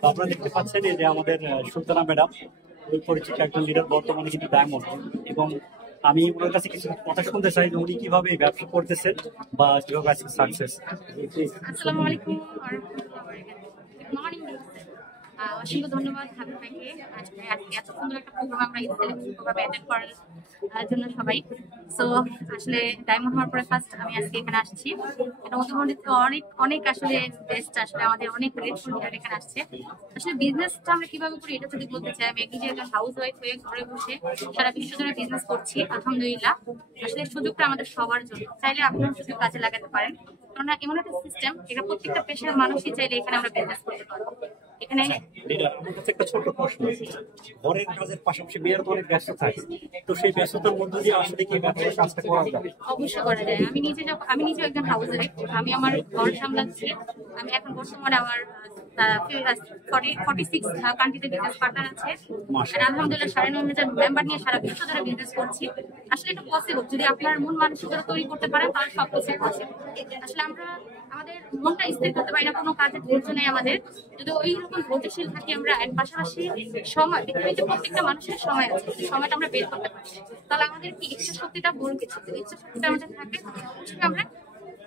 তো আপনারা দেখতে পাচ্ছেন এই যে আমাদের সুলতানা ম্যাডাম, ওই পরিচিত একজন লিডার, বর্তমানে কিন্তু ডায়মন্ড। এবং আমি ওনার কাছে কিছু কথা শুনতে চাই যে উনি কিভাবে এই ব্যবসা করতেছেন বা কিভাবে আজকে সাকসেস। আসসালামু আলাইকুম ওয়া রাহমাতুল্লাহি ওয়া বারাকাতুহু। Good morning. অসংখ্য ধন্যবাদ আপনাকে আজকে আজকে এত সুন্দর একটা প্রোগ্রাম আমরা ঈদ সেলিব্রেশন প্রোগ্রামে অ্যাটেন্ড করার জন্য সবাই। সো আসলে ডায়মন্ড হওয়ার পরে ফার্স্ট আমি আজকে এখানে আসছি। এটা মোটামুটি অনেক অনেক আসলে বেস্ট, আসলে আমাদের অনেক গ্রেটফুল যারা এখানে আসছে। আসলে বিজনেসটা আমরা কিভাবে করি এটা যদি বলতে চাই, আমি নিজে একজন হাউস ওয়াইফ হয়ে ঘরে বসে সারা বিশ্ব জুড়ে বিজনেস করছি আলহামদুলিল্লাহ। আসলে সুযোগটা আমাদের সবার জন্য, চাইলে আপনারা সুযোগ কাজে লাগাতে পারেন। কারণ এমন একটা সিস্টেম, এটা প্রত্যেকটা পেশার মানুষই চাইলে এখানে আমরা বিজনেস করতে পারবো। এখানে আচ্ছা লিডার, আমার কাছে একটা ছোট্ট প্রশ্ন আছে। ঘরের কাজের পাশাপাশি মেয়ের তো অনেক ব্যস্ত থাকে, তো সেই ব্যস্ততার মধ্যে দিয়ে আসলে কি ব্যবসার কাজটা করা যায়? অবশ্যই করা যায়। আমি নিজে একজন হাউস ওয়াইফ, আমি আমার ঘর সামলাচ্ছি। আমি এখন বর্তমানে আমার 46 কান্ট্রিতে বিজনেস পার্টনার আছে। আর আলহামদুলিল্লাহ 9,500 মেম্বার নিয়ে সারা বিশ্ব ধরে বিজনেস করছি। আসলে এটা পসিবল, যদি আপনার মন মানসিকতা তৈরি করতে পারেন তাহলে সব কিছু পসিবল। আসলে আমরা আমাদের মনটা স্থির করতে পারি না, কোনো কাজে ধৈর্য নেই আমাদের। যদি ওই রকম ধৈর্যশীল থাকি আমরা, এর পাশাপাশি সময়, পৃথিবীতে প্রত্যেকটা মানুষের সময় আছে, যদি সময়টা আমরা বের করতে পারি তাহলে আমাদের কি ইচ্ছা শক্তিটা বড় কিছু, যদি ইচ্ছা শক্তিটা আমাদের থাকে অবশ্যই আমরা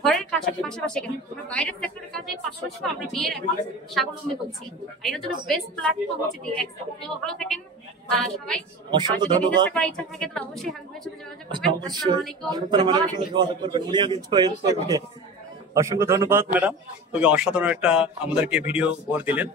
ঘরের কাজের পাশাপাশি কেন আমরা বাইরের সেক্টরের কাজের পাশাপাশি আমরা বিয়ের এখন স্বাবলম্বী হচ্ছি। আর এটার জন্য বেস্ট প্ল্যাটফর্ম হচ্ছে DX। তো ভালো থাকেন সবাই। অসংখ্য যদি ধন্যবাদ। বিজনেস করার ইচ্ছা থাকে তাহলে অবশ্যই হাজবেন্ডের সাথে যোগাযোগ করবেন। অবশ্যই আসসালামু আলাইকুম। সুলতানা ম্যাডামের সাথে যোগাযোগ করবেন, উনিও কিন্তু হেল্প করবে। অসংখ্য ধন্যবাদ ম্যাডাম, খুবই অসাধারণ একটা আমাদেরকে ভিডিও করে দিলেন।